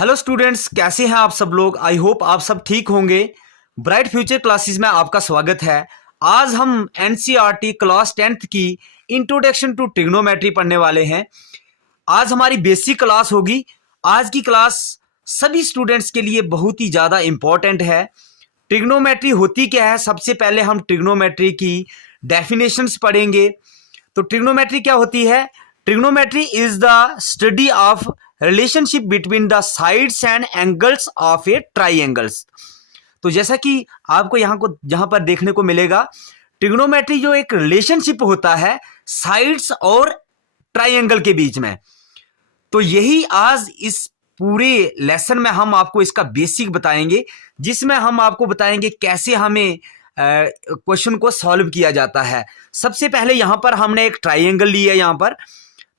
Hello students, कैसे हैं आप सब लोग। आई होप आप सब ठीक होंगे। ब्राइट फ्यूचर क्लासेस में आपका स्वागत है। आज हम एनसीईआरटी क्लास 10th की इंट्रोडक्शन टू ट्रिग्नोमेट्री पढ़ने वाले हैं। आज हमारी बेसिक क्लास होगी। आज की क्लास सभी स्टूडेंट्स के लिए बहुत ही ज़्यादा इम्पॉर्टेंट है। ट्रिग्नोमेट्री होती क्या है, सबसे पहले हम ट्रिग्नोमेट्री की डेफिनेशंस पढ़ेंगे। तो ट्रिग्नोमेट्री क्या होती है? Trigonometry is the study of relationship between the sides and angles of A triangles. तो जैसा कि आपको यहां पर देखने को मिलेगा, ट्रिग्नोमेट्री जो एक रिलेशनशिप होता है साइड्स और ट्राइंगल के बीच में। तो यही आज इस पूरे लेसन में हम आपको इसका बेसिक बताएंगे, जिसमें हम आपको बताएंगे कैसे हमें क्वेश्चन को सॉल्व किया जाता है। सबसे पहले यहां पर हमने एक ट्राइंगल लिया यहां पर।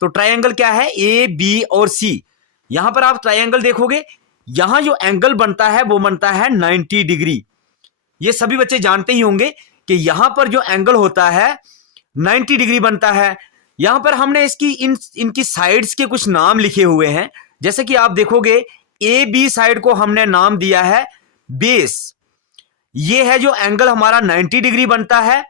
तो ट्राइंगल क्या है? ए, बी और सी। यहां पर आप ट्राइंगल देखोगे, यहां जो एंगल बनता है वो बनता है 90 डिग्री। ये सभी बच्चे जानते ही होंगे कि यहां पर जो एंगल होता है 90 डिग्री बनता है। यहां पर हमने इनकी साइड्स के कुछ नाम लिखे हुए हैं। जैसे कि आप देखोगे, ए बी साइड को हमने नाम दिया है बेस। ये है जो एंगल हमारा 90 डिग्री बनता है।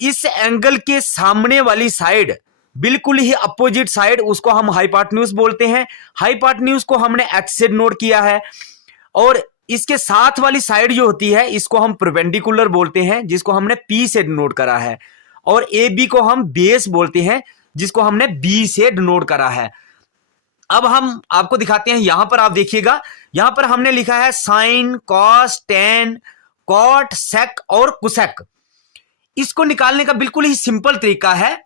इस एंगल के सामने वाली साइड, बिल्कुल ही अपोजिट साइड, उसको हम हाइपोटेन्यूज बोलते हैं। हाइपोटेन्यूज को हमने एच से नोट किया है। और इसके साथ वाली साइड जो होती है इसको हम परपेंडिकुलर बोलते हैं, जिसको हमने पी से डिनोट करा है। और ए बी को हम बेस बोलते हैं, जिसको हमने बी से डिनोट करा है। अब हम आपको दिखाते हैं। यहां पर आप देखिएगा, यहां पर हमने लिखा है साइन, कॉस, टेन, कॉट, सेक और कुसेक। इसको निकालने का बिल्कुल ही सिंपल तरीका है,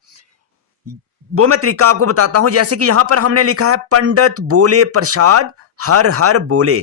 वो मैं तरीका आपको बताता हूं। जैसे कि यहां पर हमने लिखा है पंडित बोले प्रसाद हर हर बोले।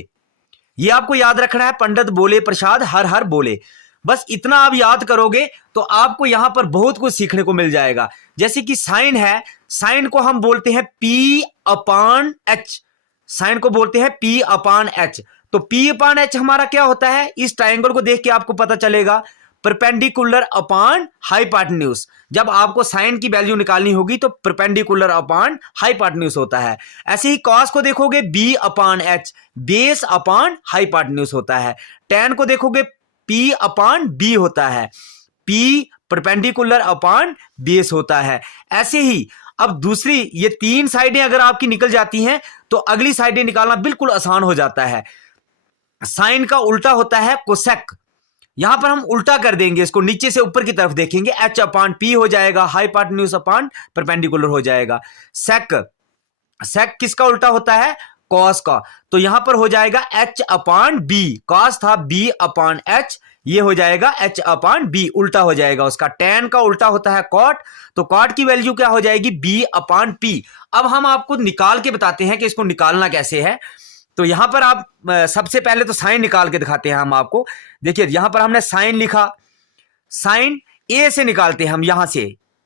ये आपको याद रखना है, पंडित बोले प्रसाद हर हर बोले। बस इतना आप याद करोगे तो आपको यहां पर बहुत कुछ सीखने को मिल जाएगा। जैसे कि साइन है, साइन को हम बोलते हैं पी अपान एच। साइन को बोलते हैं पी अपान एच। तो पी अपान एच हमारा क्या होता है? इस ट्राइंगल को देख के आपको पता चलेगा, परपेंडिकुलर अपान हाइपोटेन्यूज। जब आपको साइन की वैल्यू निकालनी होगी तो परपेंडिकुलर अपान हाइपोटेन्यूज होता है। ऐसे ही कॉस को देखोगे बी अपान एच, बेस अपान हाइपोटेन्यूज होता है। टेन को देखोगे पी अपान बी होता है, पी परपेंडिकुलर अपान बेस होता है। ऐसे ही अब दूसरी, ये तीन साइडें अगर आपकी निकल जाती हैं तो अगली साइडें निकालना बिल्कुल आसान हो जाता है। साइन का उल्टा होता है कोसेक। यहां पर हम उल्टा कर देंगे, इसको नीचे से ऊपर की तरफ देखेंगे, एच अपान पी हो जाएगा, हाइपोटेन्यूज अपान परपेंडिकुलर हो जाएगा। सेक, सेक किसका उल्टा होता है? कॉस का। तो यहां पर हो जाएगा एच अपान बी। कॉस था बी अपान एच, ये हो जाएगा एच अपान बी, उल्टा हो जाएगा उसका। टेन का उल्टा होता है कॉट, तो कॉट की वैल्यू क्या हो जाएगी? B upon P. अब हम आपको निकाल के बताते हैं कि इसको निकालना कैसे है। तो यहां पर आप सबसे पहले तो साइन निकाल के दिखाते हैं हम आपको। देखिए यहां पर हमने साइन लिखा, साइन ए से निकालते हैं हम, यहां से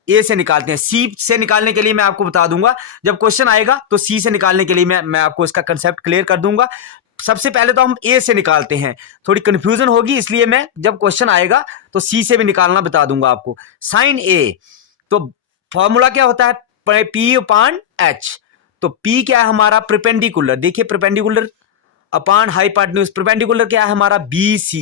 ए से निकालते हैं। सी से निकालने के लिए मैं आपको बता दूंगा, जब क्वेश्चन आएगा तो सी से निकालने के लिए मैं आपको इसका कंसेप्ट क्लियर कर दूंगा। सबसे पहले तो हम ए से निकालते हैं, थोड़ी कंफ्यूजन होगी, इसलिए मैं जब क्वेश्चन आएगा तो सी से भी निकालना बता दूंगा आपको। साइन ए, तो फॉर्मूला क्या होता है? पी अपान एच। तो P क्या है हमारा? परपेंडिकुलर। देखिए परपेंडिकुलर अपान हाइपोटेन्यूज, परपेंडिकुलर क्या है हमारा? BC।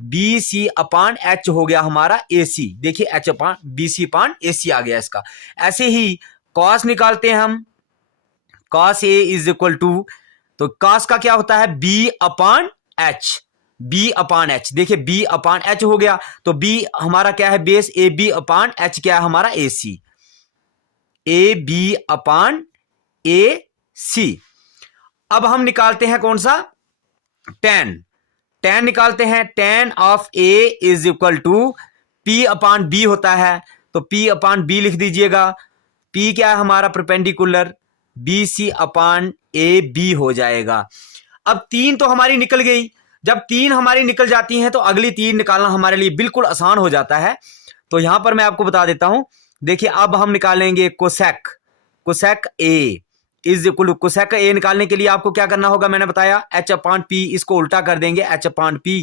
BC अपान H हो गया हमारा AC। देखिए H अपान BC अपान AC आ गया इसका। ऐसे ही cos निकालते हैं हम, cos A is equal to, तो cos का क्या होता है? B अपान H, B अपान H। देखिए B अपान H हो गया, तो B हमारा क्या है? बेस। AB अपान H क्या है हमारा? AC। AB अपान ए सी। अब हम निकालते हैं कौन सा? टेन। टेन निकालते हैं, tan of A is equal to P upon B होता है, तो पी अपान बी लिख दीजिएगा। पी क्या है हमारा? Perpendicular, B C upon A B हो जाएगा। अब तीन तो हमारी निकल गई। जब तीन हमारी निकल जाती हैं तो अगली तीन निकालना हमारे लिए बिल्कुल आसान हो जाता है। तो यहां पर मैं आपको बता देता हूं। देखिए अब हम निकालेंगे cosec. Cosec A is equal, cosec ए निकालने के लिए आपको क्या करना होगा? मैंने बताया एच अपान पी, इसको उल्टा कर देंगे, एच अपान पी,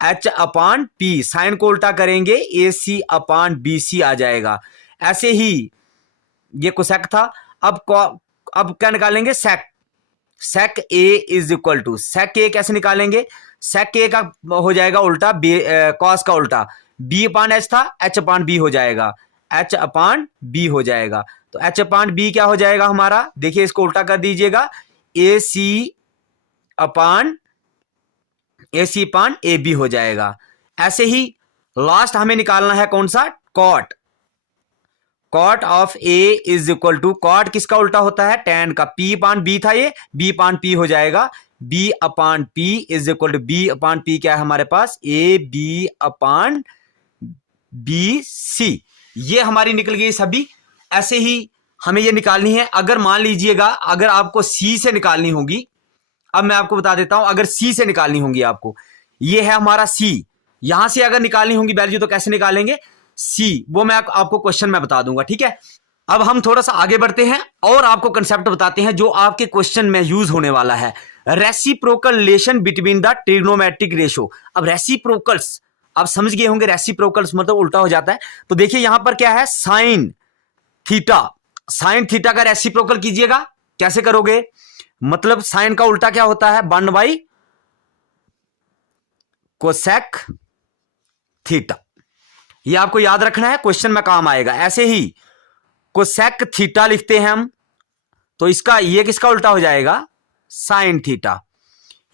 एच अपान पी। साइन को उल्टा करेंगे, ए सी अपान बी सी आ जाएगा। ऐसे ही ये कोसेक था। अब क्या निकालेंगे? सेक। सेक ए इज इक्वल टू, सेक ए कैसे निकालेंगे, सेक ए का हो जाएगा उल्टा कॉस का उल्टा, बी अपान एच था, एच अपान बी हो जाएगा, एच अपान बी हो जाएगा। तो एच अपान बी क्या हो जाएगा हमारा, देखिए इसको उल्टा कर दीजिएगा, ए सी अपान ए बी हो जाएगा। ऐसे ही लास्ट हमें निकालना है कौन सा, cot, cot of A is equal to, cot किसका उल्टा होता है, टैन का, पी अपान बी था, ये बी अपान पी हो जाएगा, B upon P is equal to, B upon P क्या है हमारे पास, A B upon B C, ये हमारी निकल गई सभी। ऐसे ही हमें ये निकालनी है, अगर मान लीजिएगा अगर आपको सी से निकालनी होगी, अब मैं आपको बता देता हूं, अगर सी से निकालनी होगी आपको, ये है हमारा सी, यहां से अगर निकालनी होगी वैल्यू तो कैसे निकालेंगे, सी, वो मैं आपको क्वेश्चन में बता दूंगा, ठीक है। अब हम थोड़ा सा आगे बढ़ते हैं और आपको कंसेप्ट बताते हैं जो आपके क्वेश्चन में यूज होने वाला है, reciprocal relation between the trigonometric ratio. अब रेसिप्रोकल्स आप समझ गए होंगे, रेसिप्रोकल्स मतलब उल्टा हो जाता है। तो देखिए यहां पर क्या है, साइन थीटा, साइन थीटा का रेसिप्रोकल कीजिएगा, कैसे करोगे, मतलब साइन का उल्टा क्या होता है, 1 कोसेक थीटा, ये आपको याद रखना है, क्वेश्चन में काम आएगा। ऐसे ही कोसेक थीटा लिखते हैं हम, तो इसका ये किसका उल्टा हो जाएगा, साइन थीटा,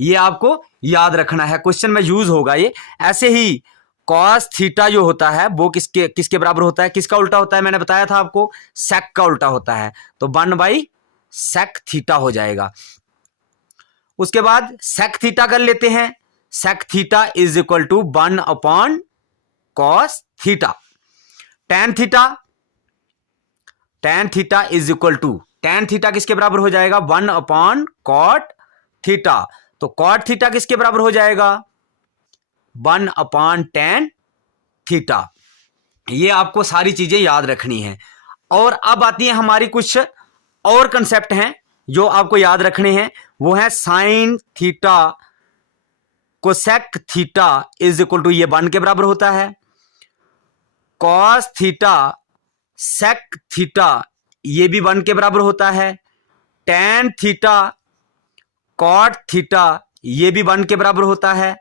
ये आपको याद रखना है, क्वेश्चन में यूज होगा ये। ऐसे ही कॉस थीटा जो होता है वो किसके किसके बराबर होता है, किसका उल्टा होता है, मैंने बताया था आपको, सेक का उल्टा होता है, तो 1/सेक थीटा हो जाएगा। उसके बाद सेक थीटा कर लेते हैं, sec theta is equal to 1/कॉस theta, tan theta, tan theta is equal to, tan theta किसके बराबर हो जाएगा, 1/कॉट थीटा, तो कॉट थीटा किसके बराबर हो जाएगा, 1/टैन थीटा। ये आपको सारी चीजें याद रखनी है। और अब आती है हमारी कुछ और कंसेप्ट हैं जो आपको याद रखने हैं, वो है sine theta cosec theta is equal to, ये 1 के बराबर होता है, कॉस थीटा सेक थीटा ये भी 1 के बराबर होता है, टैन थीटा कॉट थीटा ये भी 1 के बराबर होता है।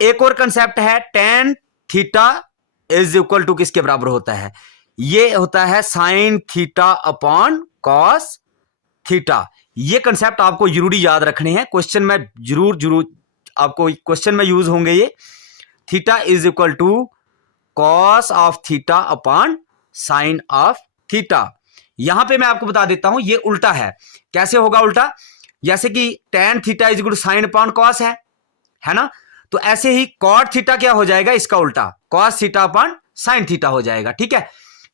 एक और कंसेप्ट है, tan theta is equal to किसके बराबर होता है, ये होता है sine theta upon cos theta. ये कंसेप्ट आपको जरूरी याद रखने हैं, क्वेश्चन में जरूर आपको क्वेश्चन में यूज होंगे ये। Theta is equal to cos of theta upon sine of theta. यहां पे मैं आपको बता देता हूं ये उल्टा है, कैसे होगा उल्टा, जैसे कि tan theta is equal to sine upon cos है ना, तो ऐसे ही कॉट थीटा क्या हो जाएगा, इसका उल्टा cos theta upon sine theta हो जाएगा, ठीक है।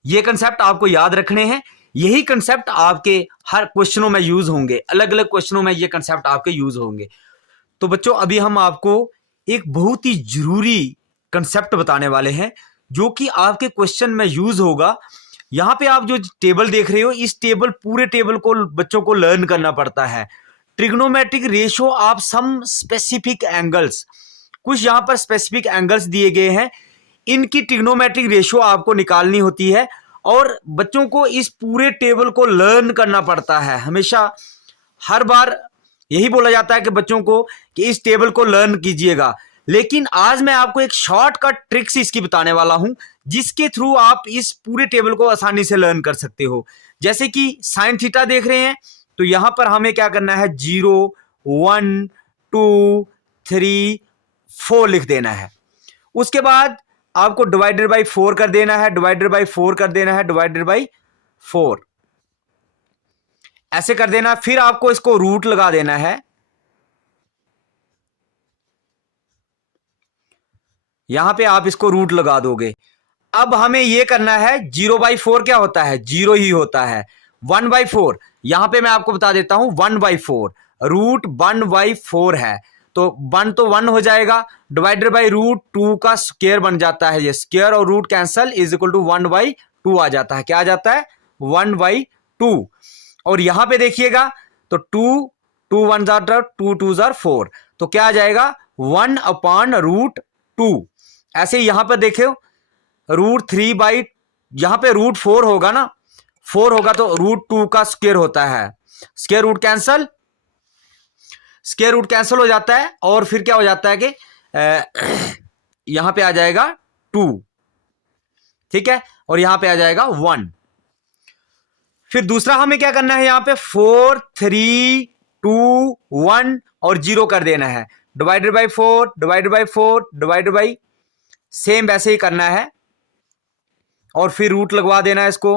ये कंसेप्ट आपको याद रखने हैं, यही कंसेप्ट आपके हर क्वेश्चनों में यूज होंगे, अलग अलग क्वेश्चनों में ये कंसेप्ट आपके यूज होंगे। तो बच्चों अभी हम आपको एक बहुत ही जरूरी कंसेप्ट बताने वाले हैं जो कि आपके क्वेश्चन में यूज होगा। यहां पे आप जो टेबल देख रहे हो, इस टेबल पूरे टेबल को बच्चों को लर्न करना पड़ता है। Trigonometric ratio of some specific angles, कुछ यहां पर स्पेसिफिक एंगल्स दिए गए हैं, इनकी ट्रिग्नोमेट्रिक रेशियो आपको निकालनी होती है और बच्चों को इस पूरे टेबल को लर्न करना पड़ता है। हमेशा हर बार यही बोला जाता है कि बच्चों को कि इस टेबल को लर्न कीजिएगा, लेकिन आज मैं आपको एक शॉर्टकट ट्रिक्स इसकी बताने वाला हूं जिसके थ्रू आप इस पूरे टेबल को आसानी से लर्न कर सकते हो। जैसे कि साइन थीटा देख रहे हैं, तो यहां पर हमें क्या करना है, 0 1 2 3 4 लिख देना है। उसके बाद आपको डिवाइडेड बाई 4 कर देना है, डिवाइडेड बाई 4 कर देना है, डिवाइडेड बाई 4 ऐसे कर देना। फिर आपको इसको रूट लगा देना है, यहां पे आप इसको रूट लगा दोगे। अब हमें यह करना है, 0/4 क्या होता है, 0 ही होता है। 1/4 यहां पे मैं आपको बता देता हूं, 1/4 रूट 1/4 है, तो 1 तो 1 हो जाएगा, डिवाइडेड बाई रूट 2 का स्क्वायर बन जाता है, ये स्क्वायर और root cancel is equal to 1/2 आ जाता है। क्या आ जाता है, 1/2। और यहां पे देखिएगा तो 2 1 2 2 4, तो क्या आ जाएगा, 1/√2। ऐसे यहां पर देखो √3 यहां पे √4 होगा ना, 4 होगा तो √2 का स्क्वायर होता है, square root cancel square root cancel हो जाता है और फिर क्या हो जाता है कि यहां पे आ जाएगा 2, ठीक है, और यहां पे आ जाएगा 1। फिर दूसरा हमें क्या करना है, यहां पे 4 3 2 1 और 0 कर देना है, divided by 4 divided by 4 divided by, same वैसे ही करना है और फिर रूट लगवा देना है इसको।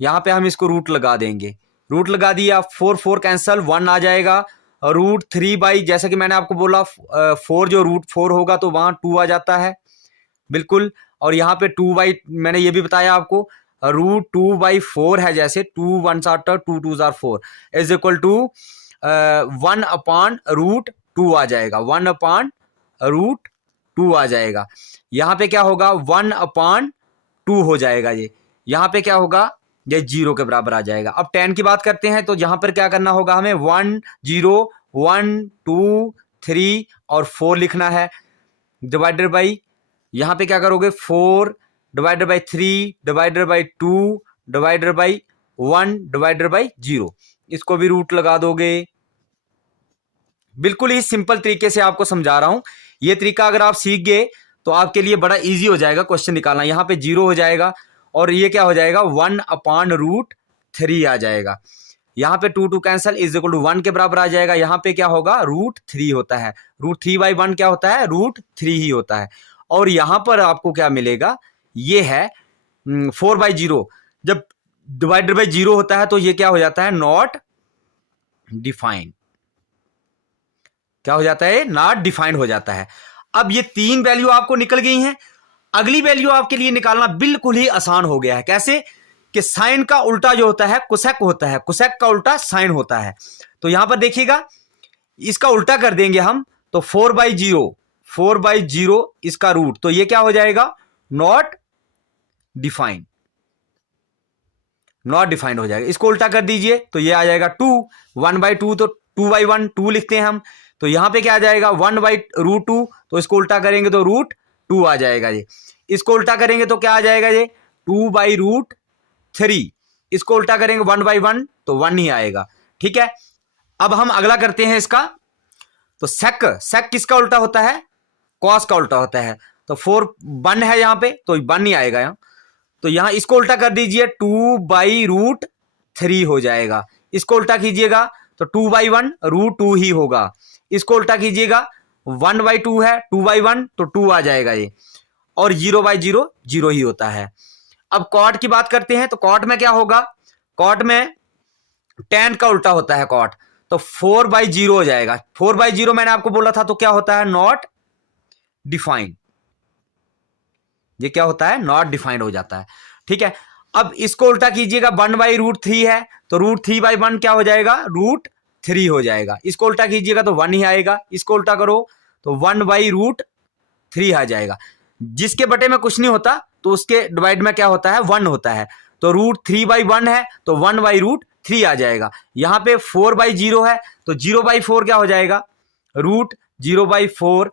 यहां पे हम इसको रूट लगा देंगे, रूट लगा दिया, 4 4 कैंसल, 1 आ जाएगा, रूट 3 बाई, जैसा कि मैंने आपको बोला 4 जो रूट 4 होगा तो वहां 2 आ जाता है, बिल्कुल। और यहाँ पे 2 बाई, मैंने ये भी बताया आपको, रूट 2 बाई 4 है, जैसे 2 1 8 2 2 4 is equal to 1 upon root 2 आ जाएगा, 1 अपॉन रूट 2 आ जाएगा। यहाँ पे क्या होगा, 1 अपॉन 2 हो जाएगा ये, यहाँ पे क्या होगा, ये 0 के बराबर आ जाएगा। अब 10 की बात करते हैं तो यहाँ पर क्या करना होगा, हमें 1 0 1 2 3 और 4 लिखना है, डिवाइडेड बाई, यहां पे क्या करोगे, 4 divided by 3 divided by 2 divided by 1 divided by 0, इसको भी रूट लगा दोगे। बिल्कुल ही सिंपल तरीके से आपको समझा रहा हूं, ये तरीका अगर आप सीख गए तो आपके लिए बड़ा इजी हो जाएगा क्वेश्चन निकालना। यहां पे 0 हो जाएगा और ये क्या हो जाएगा, 1 अपॉन रूट 3 आ जाएगा। यहाँ पे 2 2 कैंसल, इज इक्वल टू 1 के बराबर आ जाएगा। यहाँ पे क्या होगा, रूट 3 होता है, रूट 3 बाई 1 क्या होता है, रूट 3 ही होता है। और यहां पर आपको क्या मिलेगा, ये है 4 बाई 0, जब डिवाइडेड बाई 0 होता है तो ये क्या हो जाता है, नॉट डिफाइंड, क्या हो जाता है, नॉट डिफाइंड हो जाता है। अब ये 3 वैल्यू आपको निकल गई हैं। अगली वैल्यू आपके लिए निकालना बिल्कुल ही आसान हो गया है। कैसे कि साइन का उल्टा जो होता है कोसेक होता है, कोसेक का उल्टा साइन होता है। तो यहां पर देखिएगा, इसका उल्टा कर देंगे हम, तो 4 बाई 0 इसका रूट, तो ये क्या हो जाएगा, नॉट डिफाइंड, नॉट डिफाइंड हो जाएगा। इसको उल्टा कर दीजिए तो ये आ जाएगा 2, 1 बाई 2 तो 2 बाई 1 2 लिखते हैं हम, तो यहां पे क्या आ जाएगा, 1 बाई रूट 2, तो इसको उल्टा करेंगे तो रूट 2 आ जाएगा। ये इसको उल्टा करेंगे तो क्या आ जाएगा, ये 2 बाई रूट 3, इसको उल्टा करेंगे 1 बाई 1 तो 1 ही आएगा, ठीक है। अब हम अगला करते हैं इसका, तो सेक किसका उल्टा होता है, कॉस का उल्टा होता है, तो 4 1 है यहां पे तो 1 ही आएगा यहां, तो यहां इसको उल्टा कर दीजिए, 2 बाई रूट 3 हो जाएगा। इसको उल्टा कीजिएगा तो 2 बाई 1 रूट 2 ही होगा। इसको उल्टा कीजिएगा, 1 बाई 2 है, 2 बाई 1 तो 2 आ जाएगा ये, और 0 बाई 0 0 ही होता है। अब कॉट की बात करते हैं, तो कॉट में क्या होगा, कॉट में tan का उल्टा होता है कॉट, तो 4 बाई 0 हो जाएगा। 4 बाई 0 मैंने आपको बोला था तो क्या होता है, नॉट डिफाइंड, ये क्या होता है, नॉट डिफाइंड हो जाता है, ठीक है। अब इसको उल्टा कीजिएगा, 1 बाई रूट 3 है तो रूट 3 बाई 1 क्या हो जाएगा, रूट 3 हो जाएगा। इसको उल्टा कीजिएगा तो 1 ही आएगा, इसको उल्टा करो तो 1 बाई रूट 3 आ जाएगा। जिसके बटे में कुछ नहीं होता तो उसके डिवाइड में क्या होता है, 1 होता है, तो रूट 3 बाई 1 है तो 1 बाई रूट 3 आ जाएगा। यहां पे 4 बाई 0 है तो 0 बाई 4 क्या हो जाएगा, रूट 0 बाई 4,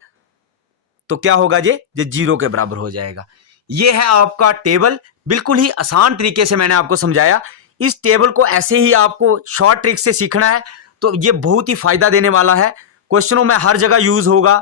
तो क्या होगा, ये 0 के बराबर हो जाएगा। ये है आपका टेबल, बिल्कुल ही आसान तरीके से मैंने आपको समझाया। इस टेबल को ऐसे ही आपको शॉर्ट ट्रिक से सीखना है तो ये बहुत ही फायदा देने वाला है, क्वेश्चनों में हर जगह यूज होगा,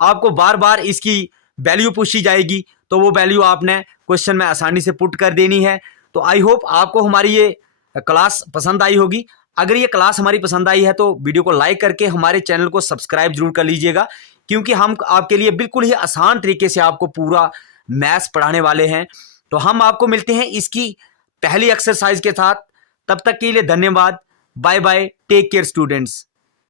आपको बार बार इसकी वैल्यू पूछी जाएगी तो वो वैल्यू आपने क्वेश्चन में आसानी से पुट कर देनी है। तो आई होप आपको हमारी ये क्लास पसंद आई होगी। अगर ये क्लास हमारी पसंद आई है तो वीडियो को लाइक करके हमारे चैनल को सब्सक्राइब जरूर कर लीजिएगा, क्योंकि हम आपके लिए बिल्कुल ही आसान तरीके से आपको पूरा मैथ्स पढ़ाने वाले हैं। तो हम आपको मिलते हैं इसकी पहली एक्सरसाइज के साथ, तब तक के लिए धन्यवाद, bye bye, take care students.